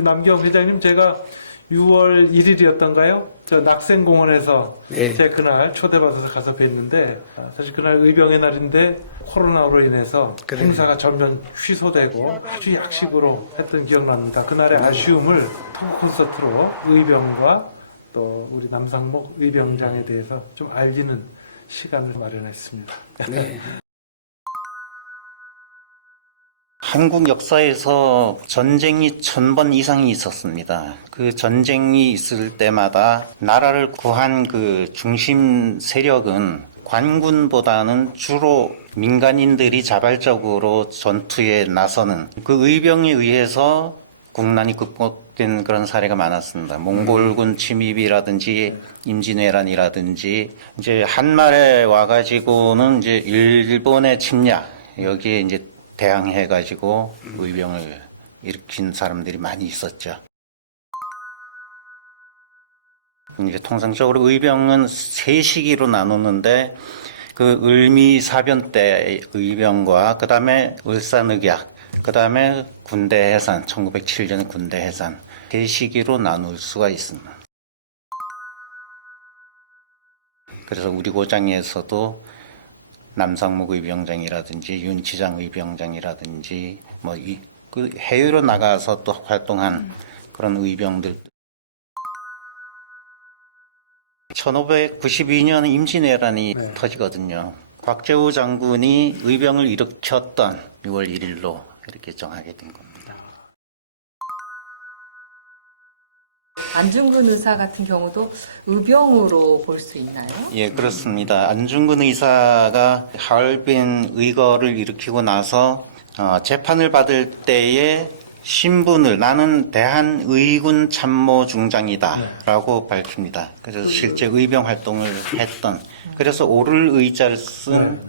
우리 남경 회장님 제가 6월 1일이었던가요? 저 낙생공원에서 네. 제가 그날 초대받아서 가서 뵀는데 사실 그날 의병의 날인데 코로나로 인해서 그래요. 행사가 전면 취소되고 아주 약식으로 했던 기억납니다. 그날의 아쉬움을 토크 콘서트로 의병과 또 우리 남상목 의병장에 대해서 좀 알리는 시간을 마련했습니다. 네. 한국 역사에서 전쟁이 1000번 이상이 있었습니다. 그 전쟁이 있을 때마다 나라를 구한 그 중심 세력은 관군보다는 주로 민간인들이 자발적으로 전투에 나서는 그 의병에 의해서 국난이 극복된 그런 사례가 많았습니다. 몽골군 침입이라든지 임진왜란이라든지 이제 한말에 와가지고는 이제 일본의 침략 여기에 이제 대항해가지고 의병을 일으킨 사람들이 많이 있었죠. 이제 통상적으로 의병은 세 시기로 나누는데 그 을미사변 때 의병과 그 다음에 을사늑약, 그 다음에 군대 해산, 1907년 군대 해산 세 시기로 나눌 수가 있습니다. 그래서 우리 고장에서도 남상목 의병장이라든지 윤치장 의병장이라든지 그 해외로 나가서 또 활동한 그런 의병들. 1592년 임진왜란이 터지거든요. 곽재우 장군이 의병을 일으켰던 6월 1일로 이렇게 정하게 된 겁니다. 안중근 의사 같은 경우도 의병으로 볼 수 있나요? 예, 그렇습니다. 안중근 의사가 하얼빈 의거를 일으키고 나서 재판을 받을 때에 신분을 나는 대한의군 참모중장이다라고 밝힙니다. 그래서 실제 의병 활동을 했던 그래서 오를 의자를 쓴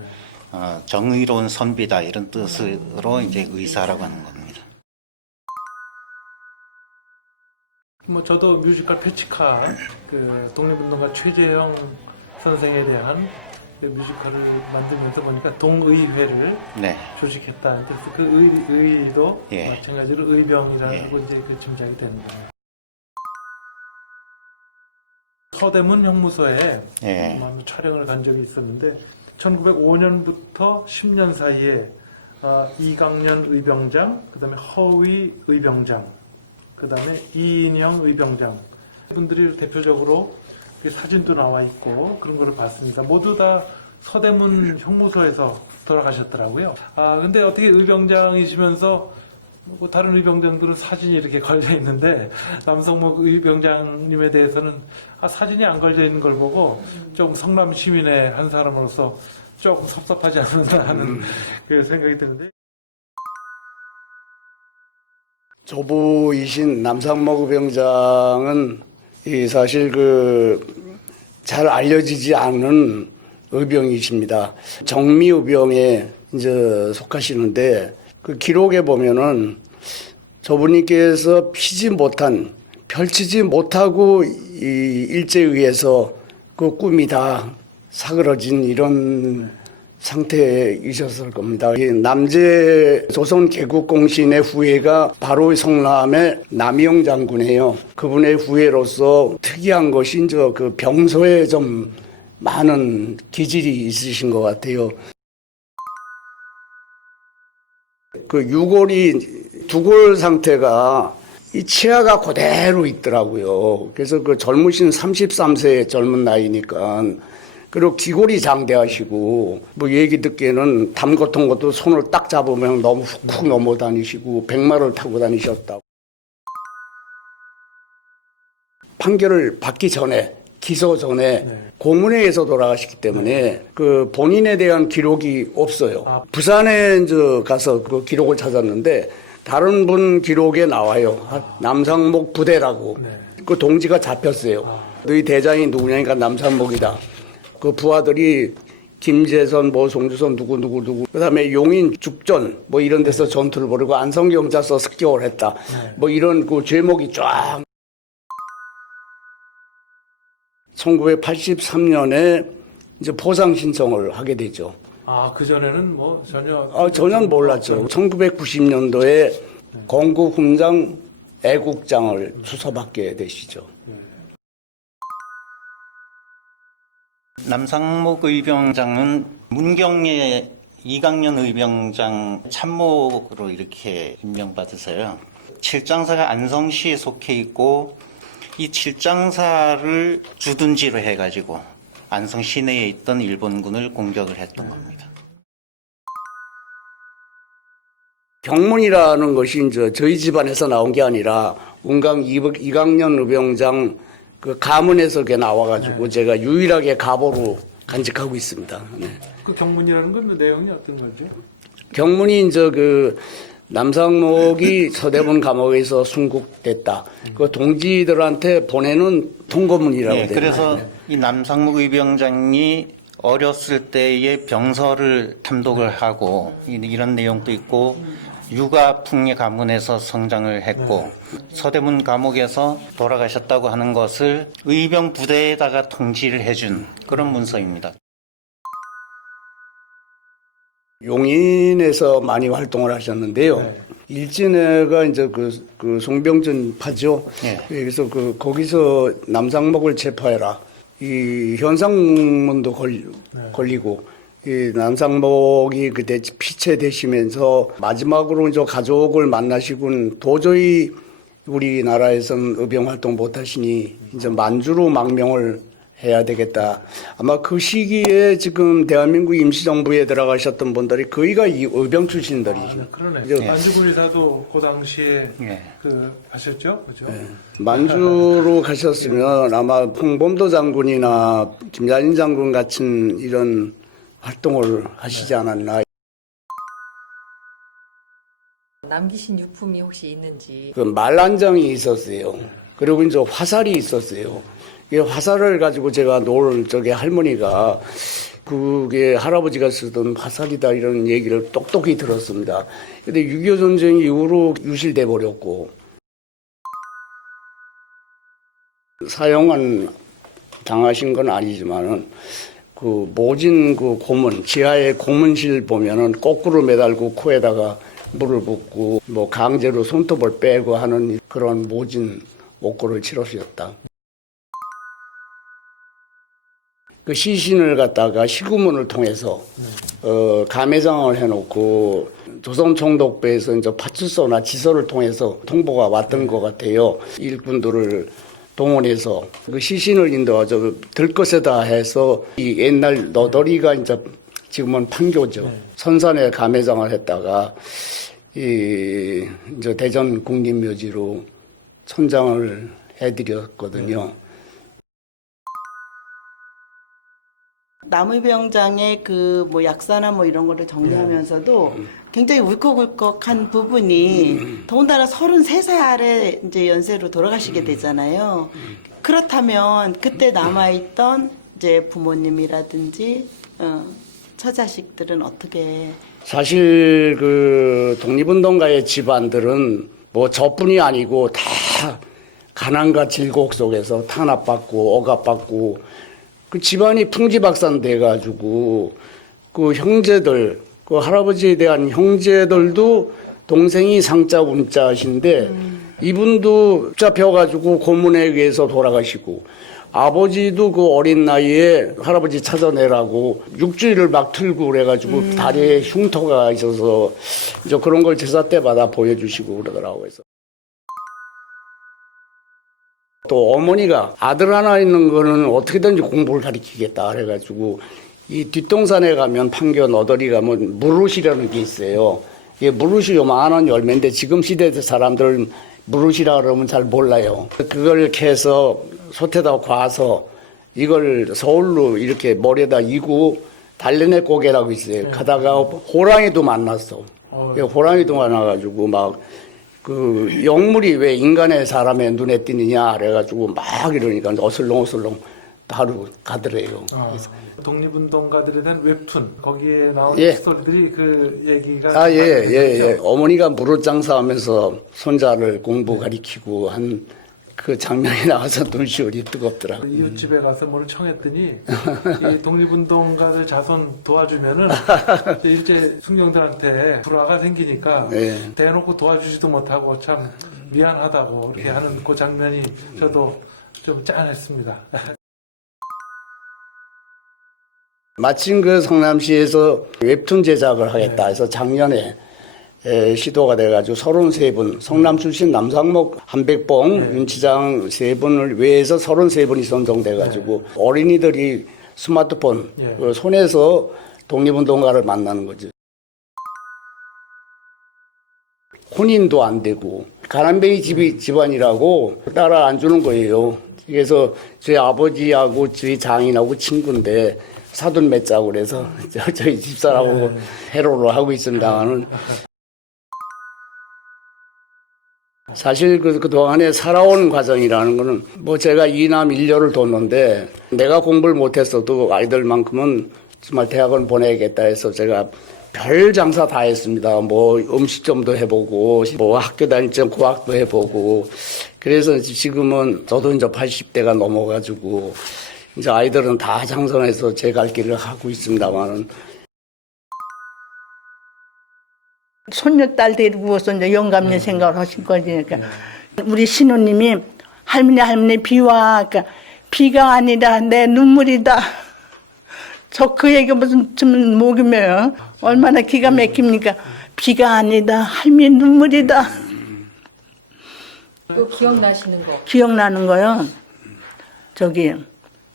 정의로운 선비다 이런 뜻으로 이제 의사라고 하는 겁니다. 뭐 저도 뮤지컬 패치카 그 독립운동가 최재형 선생에 대한 그 뮤지컬을 만들면서 보니까 동의회를 네. 조직했다. 그래서 그 의도 예. 마찬가지로 의병이라고 이제 그 짐작이 되는 거예요. 서대문 형무소에 예. 한번 촬영을 간 적이 있었는데 1905년부터 10년 사이에 이강년 의병장, 그다음에 허위 의병장, 그다음에 이인영 의병장 분들이 대표적으로 사진도 나와 있고 그런 거를 봤습니다. 모두 다 서대문 형무소에서 돌아가셨더라고요. 근데 어떻게 의병장이시면서 뭐 다른 의병장들은 사진이 이렇게 걸려 있는데 남성목 의병장님에 대해서는 사진이 안 걸려 있는 걸 보고 좀 성남 시민의 한 사람으로서 조금 섭섭하지 않는가 하는 그 생각이 드는데. 조부이신 남상목 의병장은 사실 잘 알려지지 않은 의병이십니다. 정미의병에 이제 속하시는데 그 기록에 보면은 저분께서 펼치지 못하고 이 일제에 의해서 그 꿈이 다 사그러진 이런 상태이셨을 겁니다. 남재 조선 개국공신의 후예가 바로 성남의 남이영 장군이에요. 그분의 후예로서 특이한 것이 이제 그 병소에 좀 많은 기질이 있으신 것 같아요. 그 유골이 두골 상태가 이 치아가 그대로 있더라고요. 그래서 그 젊으신 33세 젊은 나이니까 그리고 기골이 장대하시고 뭐 얘기 듣기에는 담 같은 것도 손을 딱 잡으면 너무 훅훅 넘어 다니시고 백마를 타고 다니셨다고. 판결을 받기 전에 기소 전에 고문회에서 돌아가셨기 때문에 그 본인에 대한 기록이 없어요. 부산에 이제 가서 그 기록을 찾았는데 다른 분 기록에 나와요. 남상목 부대라고. 그 동지가 잡혔어요. 너희 대장이 누구냐니까 남상목이다. 그 부하들이 김재선, 송주선, 누구. 그 다음에 용인 죽전, 이런 데서 전투를 벌이고 안성경자서 습격을 했다. 이런 그 제목이 쫙. 1983년에 이제 포상 신청을 하게 되죠. 그전에는 전혀. 전혀 몰랐죠. 1990년도에 건국 훈장 애국장을 주워받게 되시죠. 남상목 의병장은 문경의 이강년 의병장 참모로 이렇게 임명받으세요. 칠장사가 안성시에 속해 있고 이 칠장사를 주둔지로 해가지고 안성 시내에 있던 일본군을 공격을 했던 겁니다. 경문이라는 것이 이제 저희 집안에서 나온 게 아니라 운강 이강년 의병장 그 가문에서 그게 나와가지고 제가 유일하게 가보로 간직하고 있습니다. 네. 그 경문이라는 건 내용이 어떤 거죠? 경문이 이제 그 남상목이 서대문 감옥에서 순국됐다. 그 동지들한테 보내는 통고문이라고 네, 돼요. 그래서 이 남상목 의병장이 어렸을 때의 병서를 탐독을 하고 이런 내용도 있고 육아풍의 가문에서 성장을 했고 서대문 감옥에서 돌아가셨다고 하는 것을 의병 부대에다가 통지를 해준 그런 문서입니다. 용인에서 많이 활동을 하셨는데요. 네. 일진회가 이제 그 송병준 파죠. 네. 그래서 거기서 남상목을 체포해라. 이 현상문도 걸리고 이 남상목이 그때 피체되시면서 마지막으로 이제 가족을 만나시곤 도저히 우리나라에선 의병 활동 못 하시니 이제 만주로 망명을 해야 되겠다. 아마 그 시기에 지금 대한민국 임시정부에 들어가셨던 분들이 거의가 이 의병 출신들이죠. 그러네. 이제 만주군의사도 그 당시에 네. 그 하셨죠, 그죠? 만주로 가셨으면 아마 홍범도 장군이나 김자진 장군 같은 이런 활동을 하시지 않았나. 남기신 유품이 혹시 있는지. 그 말란장이 있었어요. 그리고 이제 화살이 있었어요. 이 화살을 가지고 제가 노을 저기 할머니가 그게 할아버지가 쓰던 화살이다 이런 얘기를 똑똑히 들었습니다. 근데 6.25 전쟁 이후로 유실돼 버렸고 사용한 당하신 건 아니지만은 그 모진 그 고문 지하의 고문실 보면은 거꾸로 매달고 코에다가 물을 붓고 뭐 강제로 손톱을 빼고 하는 그런 모진 목고를 치르셨다. 그 시신을 갖다가 시구문을 통해서 감회장을 해놓고 조선총독부에서 이제 파출소나 지서를 통해서 통보가 왔던 것 같아요. 일꾼들을 동원해서 그 시신을 인도하죠. 들것에다 해서 이 옛날 너더리가 이제 지금은 판교죠. 선산에 감회장을 했다가 이제 대전 국립묘지로 천장을 해드렸거든요. 남의병장의 그 뭐 약사나 뭐 이런 거를 정리하면서도 굉장히 울컥울컥한 부분이 더군다나 33살에 이제 연세로 돌아가시게 되잖아요. 그렇다면 그때 남아있던 이제 부모님이라든지 처자식들은 어떻게? 사실 그 독립운동가의 집안들은 뭐 저뿐이 아니고 다 가난과 질곡 속에서 탄압받고 억압받고 그 집안이 풍지박산 돼가지고 그 형제들 그 할아버지에 대한 형제들도 동생이 상자 운자신데 이분도 잡혀가지고 고문에 의해서 돌아가시고 아버지도 그 어린 나이에 할아버지 찾아내라고 육주일을 막 틀고 그래가지고 다리에 흉터가 있어서 이제 그런 걸 제사 때마다 보여주시고 그러더라고요. 또 어머니가 아들 하나 있는 거는 어떻게든지 공부를 가르치겠다 그래가지고 이 뒷동산에 가면 판교 너더리 가면 무릇이라는 게 있어요. 이게 무릇이 요만한 열매인데 지금 시대 사람들은 무릇이라 그러면 잘 몰라요. 그걸 캐서 솥에다 과서 이걸 서울로 이렇게 머리에다 이고 달래내 고개라고 있어요. 가다가 호랑이도 만났어. 호랑이도 만나가지고 막 그 영물이 왜 인간의 사람의 눈에 띄느냐 그래가지고 막 이러니까 어슬렁어슬렁 하루 가더래요. 독립운동가들에 대한 웹툰 거기에 나온 예. 스토리들이 그 얘기가 예. 어머니가 무릇 장사하면서 손자를 공부 가리키고 한 그 장면이 나와서 눈시울이 뜨겁더라고요. 이웃집에 가서 뭐를 청했더니 이 독립운동가들 자손 도와주면은 일제 숙령들한테 불화가 생기니까 예. 대놓고 도와주지도 못하고 참 미안하다고 이렇게 하는 그 장면이 저도 좀 짠했습니다. 마침 그 성남시에서 웹툰 제작을 하겠다 해서 작년에 시도가 돼가지고 33분, 성남 출신 남상목, 한백봉, 윤치장 3분을 외에서 33분이 선정돼가지고 어린이들이 스마트폰 그 손에서 독립운동가를 만나는 거죠. 혼인도 안 되고 가난뱅이 집안이라고 따라 안 주는 거예요. 그래서 저희 아버지하고 저희 장인하고 친구인데 사돈 맺자고 그래서 저희 집사람하고 해로를 하고 있습니다만은 사실 그동안에 살아온 과정이라는 거는 뭐 제가 2남 1녀를 뒀는데 내가 공부를 못했어도 아이들만큼은 정말 대학원 보내야겠다 해서 제가 별 장사 다 했습니다. 뭐 음식점도 해보고 뭐 학교 다닐 때 고학도 해보고 그래서 지금은 저도 이제 80대가 넘어가지고 이제 아이들은 다 장성해서 제 갈 길을 하고 있습니다만은 손녀딸 데리고서 이제 영감님 생각을 하신 거지. 그러니까 우리 신우님이 할머니 비와 그러니까 비가 아니라 내 눈물이다. 저 그 얘기 무슨 좀 목이면 얼마나 기가 막힙니까? 비가 아니다 할머니 눈물이다. 또 기억나시는 거? 기억나는 거요. 저기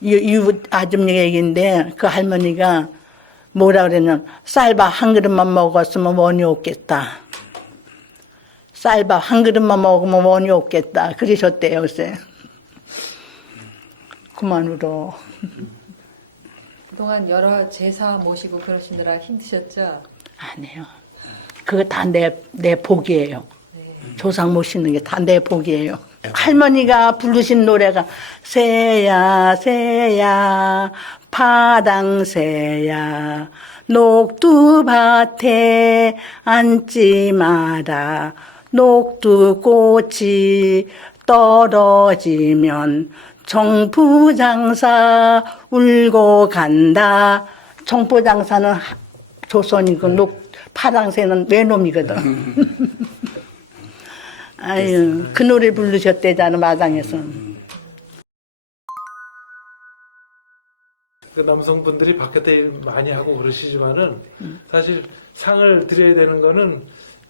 이웃 아줌마 얘기인데 그 할머니가 뭐라 그랬냐면 쌀밥 한 그릇만 먹었으면 원이 없겠다. 쌀밥 한 그릇만 먹으면 원이 없겠다. 그러셨대요 요새. 그만 울어. 그동안 여러 제사 모시고 그러시느라 힘드셨죠? 아니에요. 그거 다 내 복이에요. 조상 모시는 게 다 내 복이에요. 할머니가 부르신 노래가 새야 새야 파당새야 녹두밭에 앉지 마라 녹두꽃이 떨어지면 정부장사 울고 간다. 정부장사는 조선이고 파당새는 외놈이거든. 아유, 그 노래 부르셨대잖아 마당에서. 그 남성분들이 바깥에 일 많이 하고 그러시지만은 사실 상을 드려야 되는 거는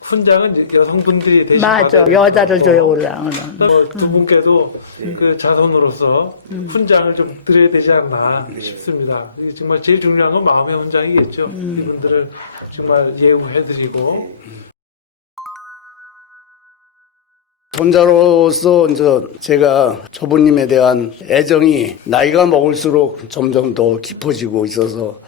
훈장은 여성분들이 대신 맞아, 받아야 여자를 되고. 줘요 올라. 두 분께도 그 자손으로서 훈장을 좀 드려야 되지 않나 싶습니다. 정말 제일 중요한 건 마음의 훈장이겠죠. 이분들을 정말 예우해드리고. 손자로서 이제 제가 조부님에 대한 애정이 나이가 먹을수록 점점 더 깊어지고 있어서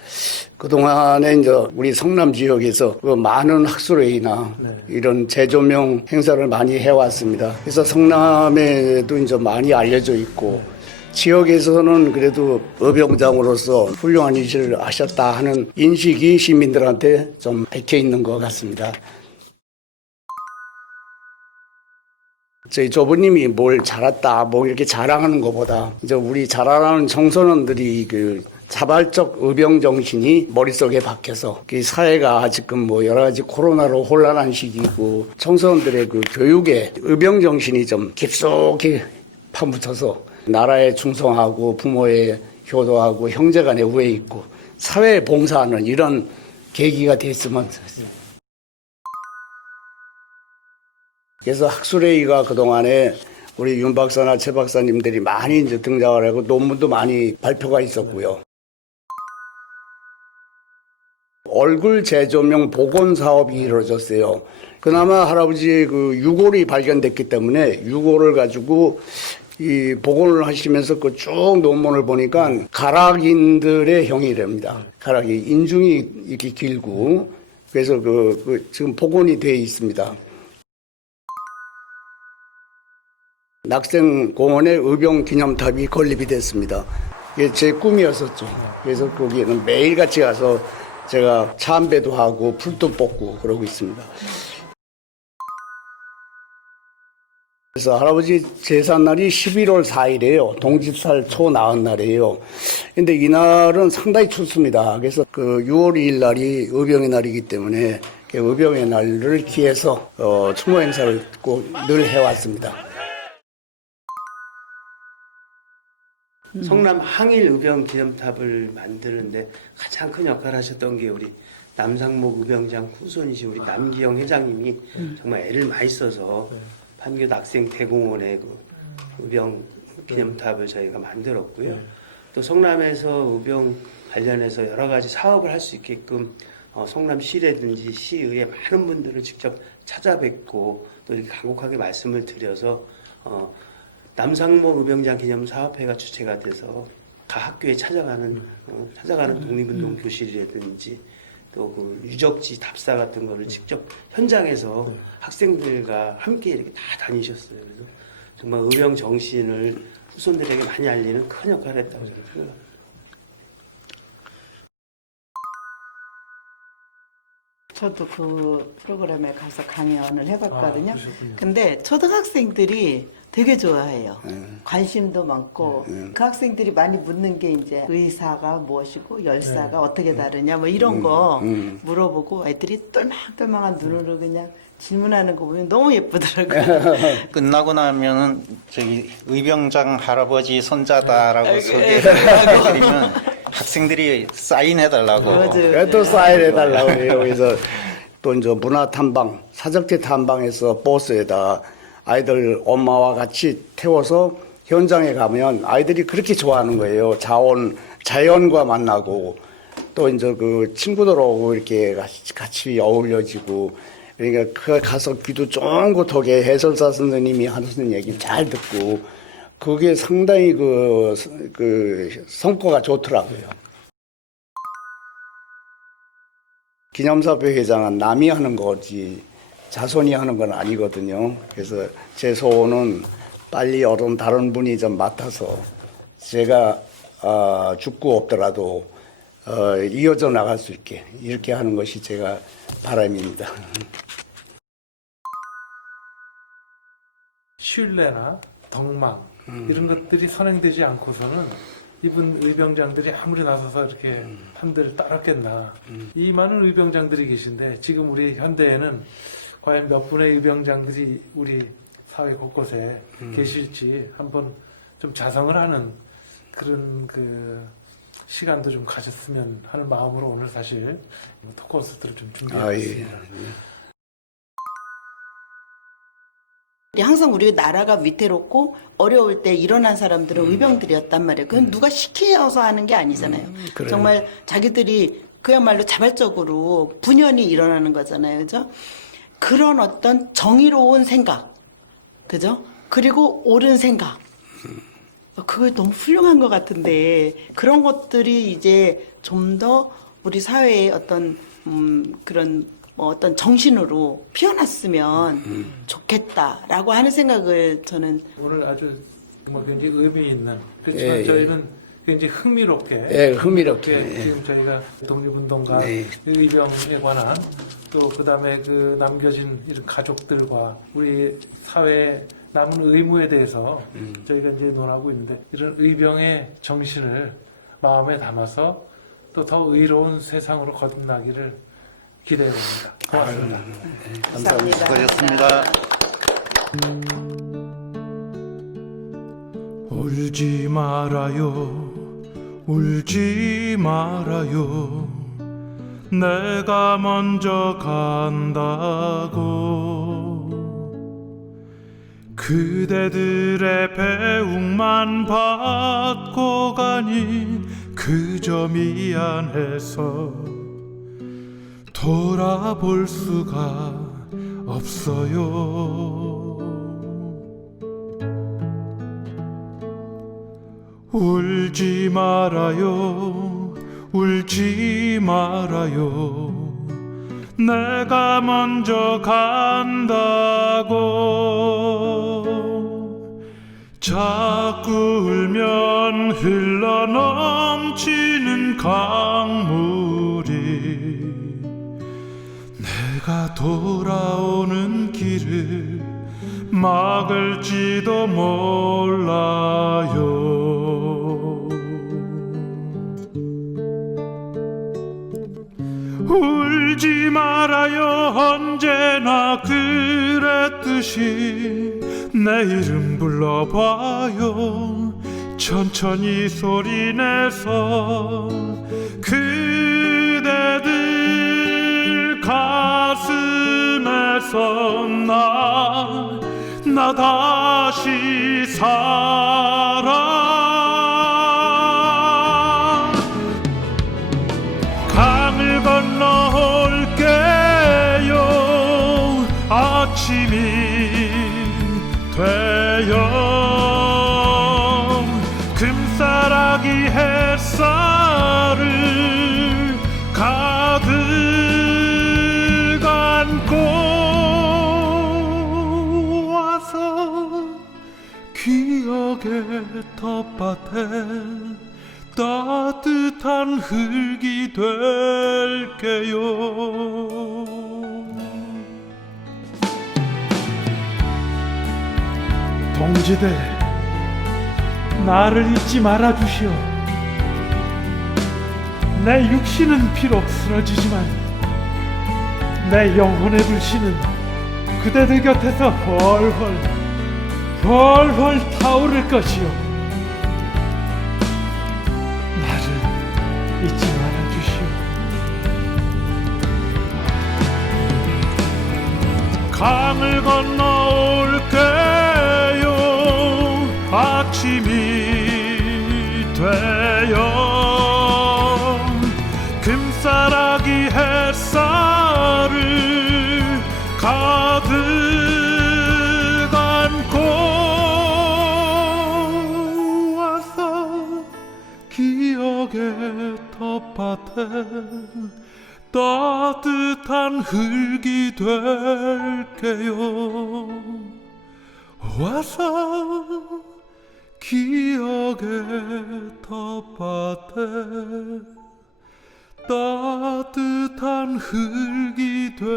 그동안에 이제 우리 성남 지역에서 그 많은 학술회의나 이런 재조명 행사를 많이 해왔습니다. 그래서 성남에도 이제 많이 알려져 있고 지역에서는 그래도 의병장으로서 훌륭한 일을 하셨다 하는 인식이 시민들한테 좀 박혀 있는 것 같습니다. 저희 조부님이 뭘 잘했다, 뭐 이렇게 자랑하는 것보다 이제 우리 자라나는 청소년들이 그 자발적 의병 정신이 머릿속에 박혀서 그 사회가 지금 뭐 여러 가지 코로나로 혼란한 시기고 청소년들의 그 교육에 의병 정신이 좀 깊숙이 파묻혀서 나라에 충성하고 부모에 효도하고 형제간에 우애 있고 사회에 봉사하는 이런 계기가 됐으면 좋겠습니다. 그래서 학술회의가 그동안에 우리 윤 박사나 최 박사님들이 많이 이제 등장을 하고 논문도 많이 발표가 있었고요. 얼굴 재조명 복원 사업이 이루어졌어요. 그나마 할아버지의 그 유골이 발견됐기 때문에 유골을 가지고 이 복원을 하시면서 그 쭉 논문을 보니까 가락인들의 형이랍니다. 가락이 인중이 이렇게 길고 그래서 지금 복원이 되어 있습니다. 낙생공원에 의병 기념탑이 건립이 됐습니다. 이게 제 꿈이었었죠. 그래서 거기에는 매일같이 가서 제가 차 한 배도 하고 풀도 뽑고 그러고 있습니다. 그래서 할아버지 제삿날이 11월 4일이에요. 동집살 초 나은 날이에요. 근데 이날은 상당히 춥습니다. 그래서 6월 2일 날이 의병의 날이기 때문에 의병의 날을 기해서 추모 행사를 꼭 늘 해왔습니다. 성남 항일 의병 기념탑을 만드는데 가장 큰 역할을 하셨던 게 우리 남상목 의병장 후손이신 우리 남기영 회장님이 정말 애를 많이 써서 판교도 학생 대공원에 그 의병 기념탑을 저희가 만들었고요. 또 성남에서 의병 관련해서 여러 가지 사업을 할 수 있게끔 성남시라든지 시의회 많은 분들을 직접 찾아뵙고 또 이렇게 간곡하게 말씀을 드려서 남상모 의병장 기념사업회가 주체가 돼서 각 학교에 찾아가는 독립운동 교실이라든지 또 그 유적지 답사 같은 거를 직접 현장에서 학생들과 함께 이렇게 다 다니셨어요. 그래서 정말 의병 정신을 후손들에게 많이 알리는 큰 역할을 했다고 저는 생각합니다. 저도 그 프로그램에 가서 강연을 해봤거든요. 그러셨군요. 근데 초등학생들이 되게 좋아해요. 관심도 많고 그 학생들이 많이 묻는 게 이제 의사가 무엇이고 열사가 어떻게 다르냐 뭐 이런 거 물어보고 애들이 똘망똘망한 눈으로 그냥 질문하는 거 보면 너무 예쁘더라고요. 끝나고 나면은 저기 의병장 할아버지 손자다라고 소개해드리면 학생들이 사인해달라고. 맞아요. 또 사인해달라고 해요. 그래서 또 이제 문화 탐방, 사적지 탐방에서 버스에다 아이들 엄마와 같이 태워서 현장에 가면 아이들이 그렇게 좋아하는 거예요. 자연과 만나고 또 이제 그 친구들하고 이렇게 같이 어울려지고 그러니까 그 가서 귀도 쫑긋 덕에 해설사 선생님이 하는 얘기 잘 듣고 그게 상당히 그 성과가 좋더라고요. 기념사업회 회장은 남이 하는 거지 자손이 하는 건 아니거든요. 그래서 제 소원은 빨리 다른 분이 좀 맡아서 제가 죽고 없더라도 이어져 나갈 수 있게 이렇게 하는 것이 제가 바람입니다. 신뢰나 덕망 이런 것들이 선행되지 않고서는 이분 의병장들이 아무리 나서서 이렇게 함대를 따랐겠나. 이 많은 의병장들이 계신데 지금 우리 현대에는 과연 몇 분의 의병장들이 우리 사회 곳곳에 계실지 한번 좀 자성을 하는 그런 그 시간도 좀 가졌으면 하는 마음으로 오늘 사실 토크호스트를 좀 준비했습니다. 항상 우리 나라가 위태롭고 어려울 때 일어난 사람들은 의병들이었단 말이에요. 그건 누가 시켜서 하는 게 아니잖아요. 그래요. 정말 자기들이 그야말로 자발적으로 분연히 일어나는 거잖아요. 그죠? 그런 어떤 정의로운 생각, 그죠? 그리고 옳은 생각. 그거 너무 훌륭한 것 같은데 그런 것들이 이제 좀 더 우리 사회의 어떤 그런 어떤 정신으로 피어났으면 좋겠다라고 하는 생각을 저는 오늘 아주 정말 굉장히 의미 있는 그렇지만 저희는 굉장히 흥미롭게 흥미롭게 지금 저희가 독립운동가 네. 의병에 관한 또 그다음에 그 남겨진 이런 가족들과 우리 사회에 남은 의무에 대해서 저희가 이제 논하고 있는데 이런 의병의 정신을 마음에 담아서 또 더 의로운 세상으로 거듭나기를 기대해 봅니다. 고맙습니다. 감사합니다. 수고하셨습니다. 울지 말아요, 울지 말아요. 내가 먼저 간다고. 그대들의 배웅만 받고 가니 그저 미안해서 돌아볼 수가 없어요. 울지 말아요, 울지 말아요. 내가 먼저 간다고. 자꾸 울면 흘러넘치는 강물이 내가 돌아오는 길을 막을지도 몰라요. 울지 말아요, 듯이 내 이름 불러봐요. 천천히 소리내서 그대들 가슴에서 나 다시 살아. 강을 건너올게요. 아침이 되어 금싸라기 햇살을 가득 안고 와서 기억의 텃밭에 따뜻한 흙이 될게요. 동지들, 나를 잊지 말아주시오. 내 육신은 비록 쓰러지지만 내 영혼의 불씨는 그대들 곁에서 훨훨 타오를 것이오. 나를 잊지 말아주시오. 강을 건너올게요. 아침이 되어 금싸라기 햇살을 가득 안고 와서 기억의 텃밭에 따뜻한 흙이 될게요. 와서 기억의 텃밭에 따뜻한 흙이 될게요.